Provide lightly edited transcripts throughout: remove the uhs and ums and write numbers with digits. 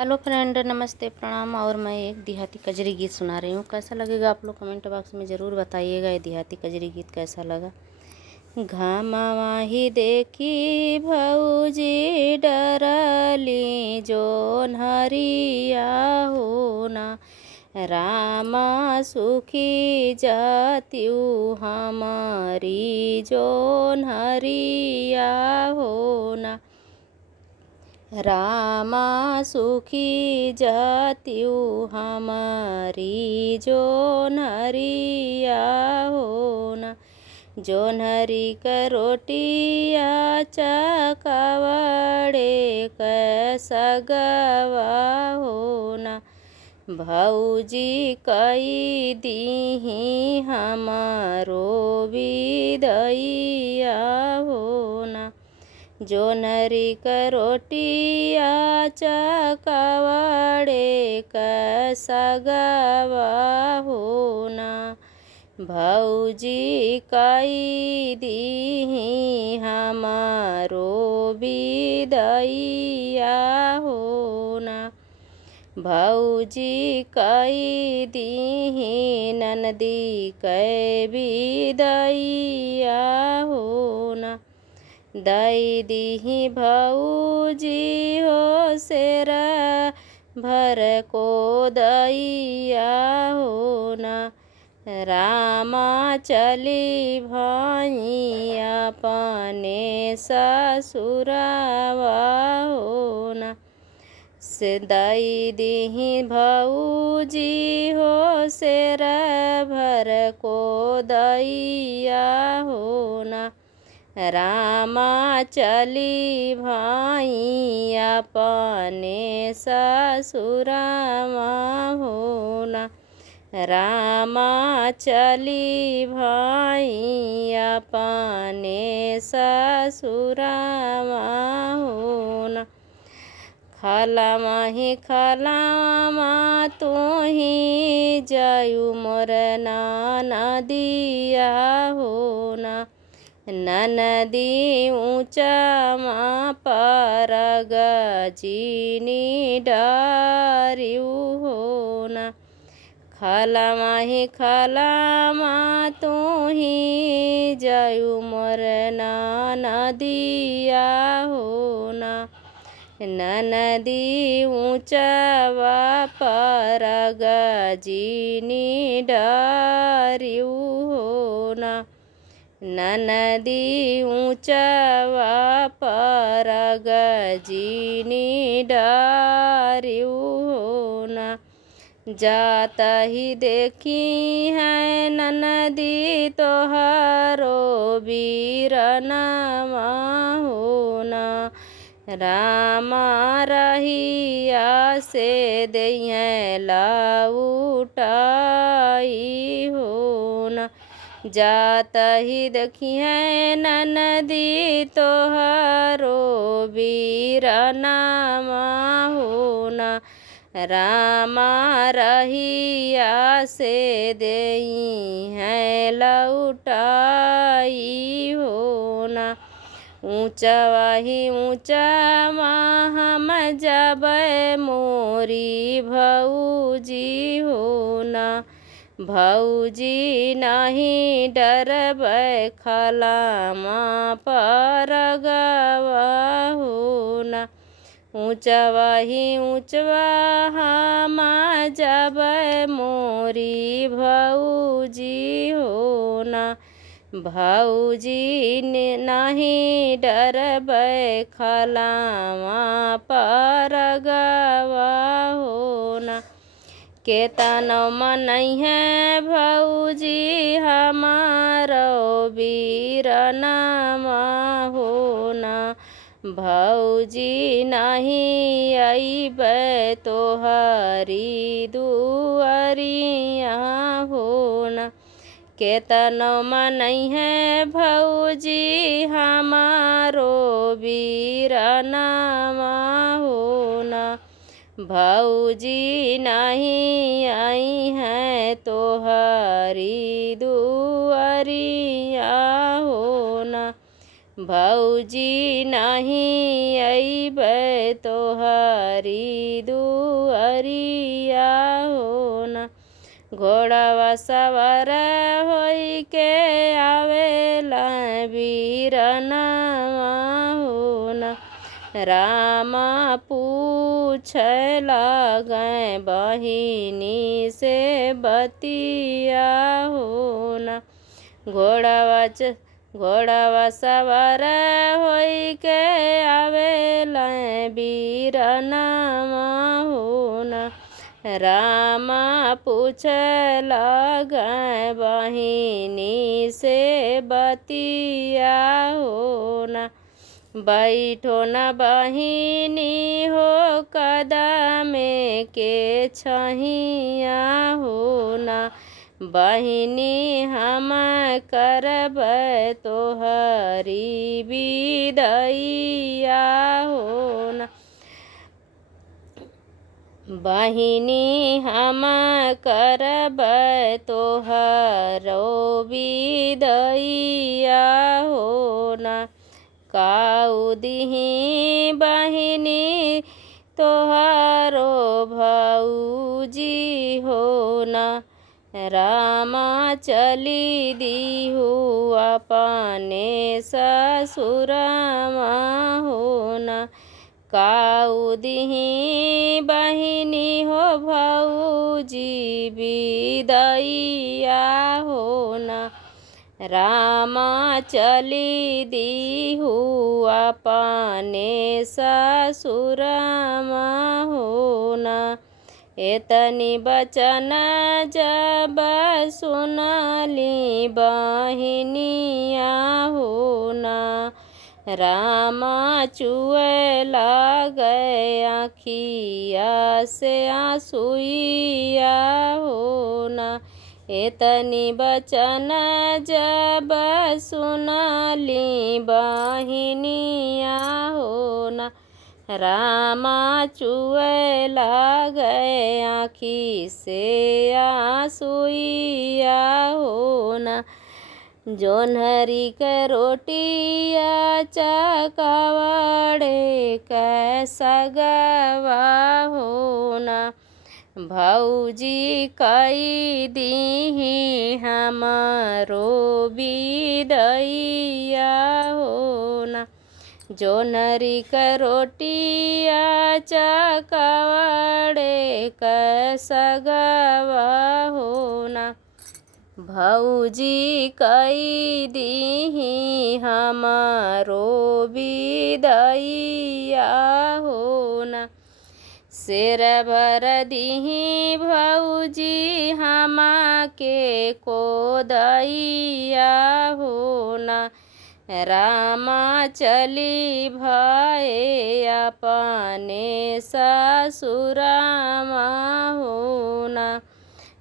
Hello friend, नमस्ते, प्रणाम। और मैं एक देहाती कजरी गीत सुना रही हूँ। कैसा लगेगा आप लोग कमेंट बॉक्स में ज़रूर बताइएगा। ये देहाती कजरी गीत कैसा लगा। घामवा ही देखी भौजी डरली जोन हरिया होना, रामा सुखी जात्यु हमारी जोन हरिया होना, रामा सुखी जात्यु हमारी जोन हरिया होना, जोन हरी का रोटिया चकावड़े कैसा गवा होना, भौजी कई दीही हमारो विदैया होना, जोनरी का रोटिया चकावड़े कैसा गवा होना, भौजी कई दीही हमारो विदैया होना, भौजी कई दीही ननदी कै विदैया होना, दई दीही भौजी हो सेरा भर को दैया होना, रामा चली भाई अपने ससुरावा होना, से दई दीही भौजी हो सेरा भर को दैया होना, रामा चली भाई अपने ससुरावा होना, रामा चली भाई अपने ससुरावा होना, खालामा ही खालामा तू ही जायु मोर नदिया होना, ननदी ऊँचा माँ परग जीनी डारियु होना, खालामा ही खालामा तू ही जायु मोर नदिया होना, ननदी ऊँचा परग जीनी डारियु होना, ननदी ऊँचा परग जीनी डारियु होना, जात ही देखी है ननदी तोहारो वीरनवा होना, रामा रहिया से दइहें लाउटाई होना, जात ही देखिए ननदी तोहारो वीरनवा होना, रामा रहिया से देई है लौटाई होना, ऊँचवा ही ऊँचवा हम जब मोरी भौजी होना, भौजी नहीं डरबै खालामा परगवा होना, ऊँचवा ही ऊँचवा हम जब मोरी भौजी होना, भौजी नहीं डरबै खालामा परगवा होना, केतनो मनई है भौजी हमारो वीरनवा होना, भौजी नहीं अइबै तोहरी दुआरिया होना, केतनो मनई है भौजी हमारो वीरनवा होना, भौजी नहीं आई हैं तोहरी दुआरिया होना, भौजी नहीं अइबै तोहरी दुअरिया हो ना। घोड़ावा सवार होई के आवेला बीरनवा हो ना। रामा पूछला गए बहिनी से बतिया हो ना। घोड़ावा सवार होई के आवेला बीरनवा हो ना। रामा पूछला गए बहिनी से बतिया हो ना। बैठो न बहिनी हो कदमे के छहिया हो ना। बहिनी हम करबै तोहरी विदैया हो ना। बहिनी हम करबै तोहरो विदैया हो ना। काऊ दिही बहिनी तोहरो भौजी हो ना। रामा चली दीहू अपने ससुरमा हो ना। काऊ दिही बहिनी हो भौजी विदैया हो ना। रामा चली दीहू अपने ससुरमा हो ना। एतनी बचन जब सुनली बहिनिया हो ना। रामा चुए लागे आँखिया से आंसुइया हो ना। एतनी बचन जब सुनली बहिनिया हो ना। रामा चुए लागे आँखी से आंसुइया हो ना। जोन्हरी के रोटिया चकवाड़े कैसा गवा हो ना। भौजी कई दीही हमारो विदैया हो ना। जोन्हरी के रोटिया चकवाड़े कैसा गवा हो ना। भौजी कई दीही हमारो विदैया हो ना। सिर भर दीही भौजी हमा के कोदैया हो ना। रामा चली भये अपने ससुरमा हो ना।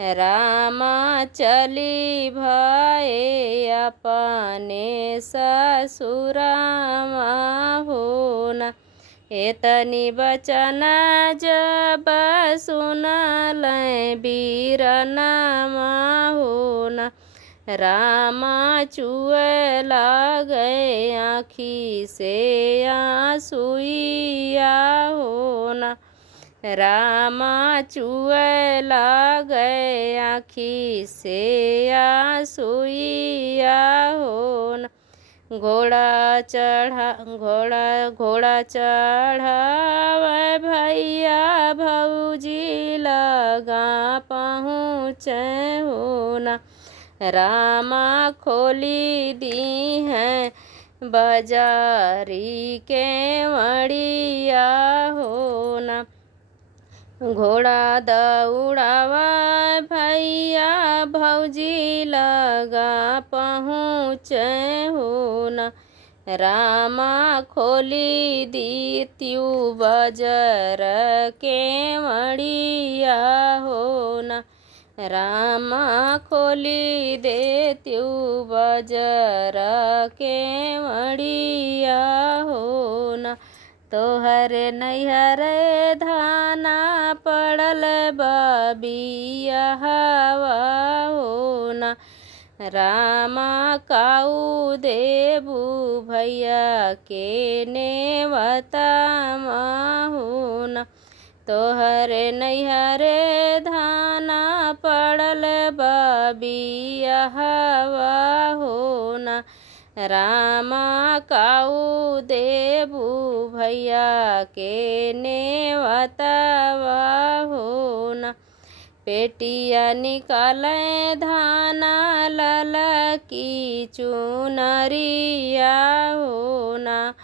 रामा चली भये अपने ससुरमा हो ना। एतनी बचन जब सुनल बीरनमा हो ना। रामा चुए लागे आँखी से आंसुइया हो ना। रामा चुए लागे आँखी से आंसुइया हो ना। घोड़ा चढ़ावे भैया भौजी लगा पहुँचे हो ना। रामा खोली दी हैं बाजारी के मड़िया हो ना। घोड़ा दौड़ावा भैया भौजी लगा पहुँचे हो ना। रामा खोली दी त्यू बजर के मड़िया हो ना। रामा खोली दे त्यू बजर के मड़िया हो ना। तोहरे नैहरे धाना पड़ल बबिया हवा हो ना। रामा काऊ देबू भैया के नेवता माहुना। तोहरे नैहरे धाना पड़ल बियाहवा होना। रामा काऊ देबू भैया के नेवतवा होना। पेटिया निकाले धाना ललकी चुनरिया होना।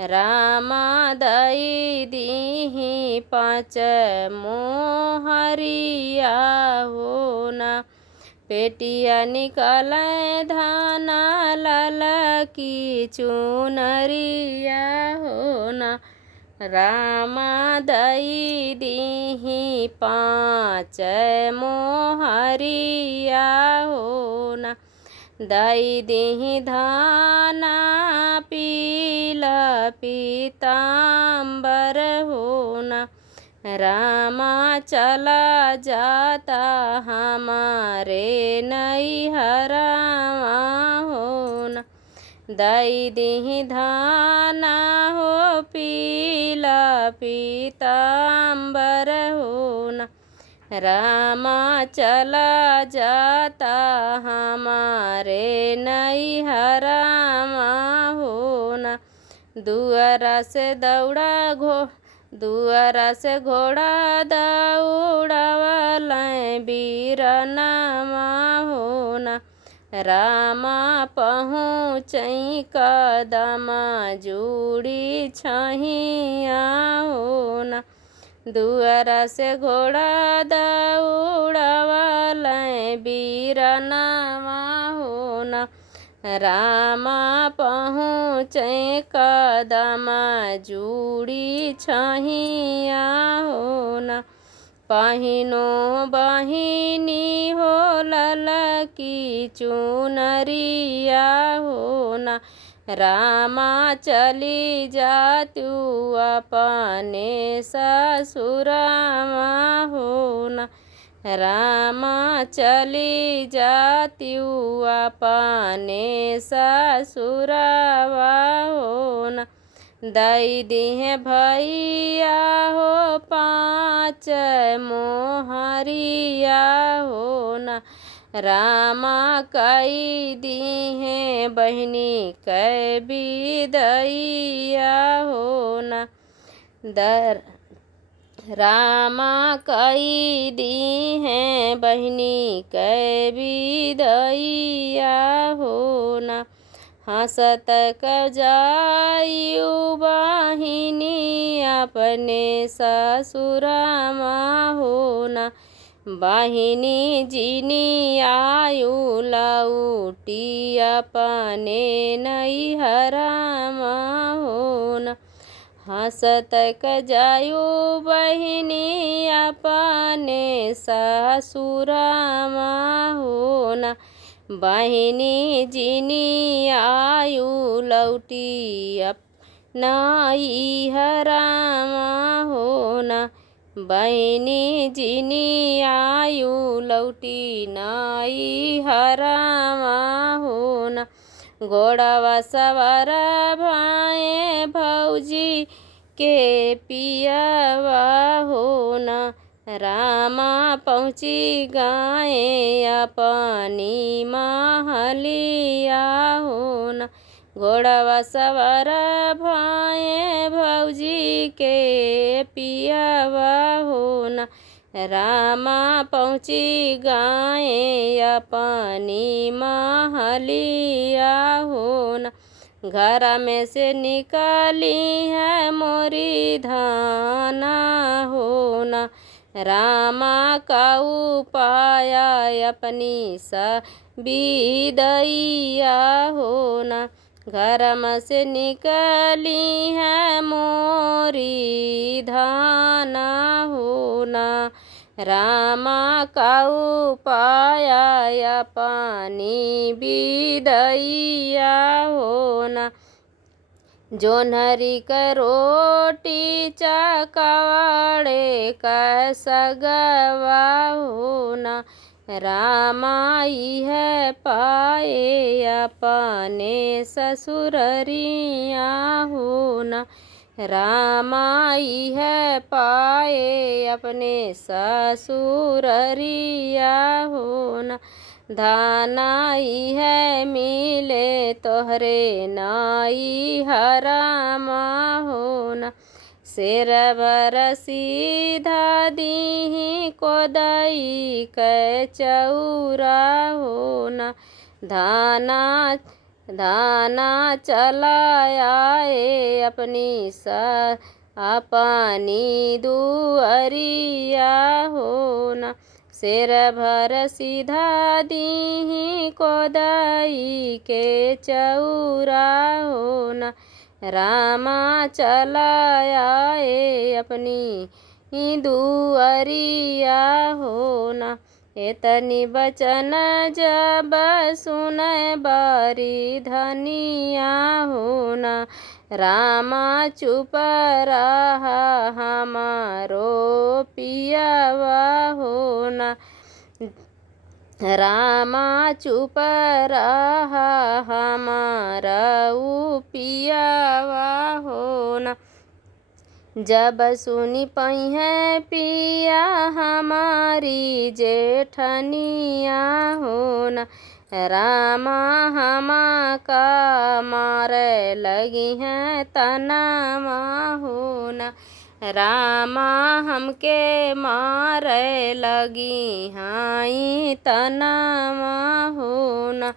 रामा दई दीही 5 मोहरिया होना। पेटिया निकाले धाना ललकी चुनरिया होना। रामा दई दीही 5 मोहरिया होना। दई दीही धाना पीला पीताम्बर होना। रामा चला जाता हमारे नैहरवा होना। दई दीही धाना हो पीला पीताम्बर होना। रामा चला जाता हमारे नैहरवा होना। दुआरा से घोड़ा दौड़ावलें बीरनवा होना। रामा पहुँचई कदम जूड़ी छहिया होना। दुआरा से घोड़ा दौड़ावलें बीरनवा होना। रामा पहुँचई कदम जूड़ी छहिया होना। पहिनो बहिनी हो ललकी चुनरिया होना। रामा चली जातू अपने ससुरवा होना। रामा चली जातू अपने ससुरवा होना। दई दीहे भैया हो 5 मोहरिया होना। रामा कई दीहे बहिनी कै बिदैया होना। रामा कई दीहे बहिनी कै बिदैया होना। हंसत जायु बहिनी अपने ससुरवा होना। बहिनी जिनी आयु लौटी अपने नैहरवा होना। हंसत जायु बहिनी अपने ससुरवा होना। बहिनी जिनी आयु लौटी नैहरवा होना। बहिनी जिनी आयु लौटी नैहरवा होना। घोड़वा सवार भाए भौजी के पियवा होना। रामा पहुँची गाए अपनी महलिया होना। घोड़वा सवार भाए भौजी के पियवा होना। रामा पहुँची गाए अपनी महलिया होना। घर में से निकली है मोरी धाना होना। रामा काऊ पाया अपनी बिदैया होना। घर में से निकली है मोरी धाना होना। रामा काऊ पाया अपनी बिदैया होना। जोन्हरी क रोटी चकवाड़े क सगवा होना। रामाई है पाए अपने ससुररिया हो न। रामाई है पाए अपने ससुररिया हो न। धानाई है मिले तोहरे नाई हरामा हो न। सिर भर सीधा दीही कोदाई कै चौरा हो न। धाना धाना चलाए अपनी अपनी दुअरिया हो न। सिर भर सीधा दीही कोदाई के चौरा हो न। रामा चलाए अपनी दुअरिया हो न। एतनी बचन जब सुन बारी धनिया हो न। रामा चुप रहा हमारो पियावा हो न। रामा चुप रहा हमारा पियावा हो न। जब सुनी पई है पिया हमारी जेठनिया हो न। रामा हमा का मारे लगी है तनामा हो न। रामा हमके मारे लगी हाई तनामा हो न।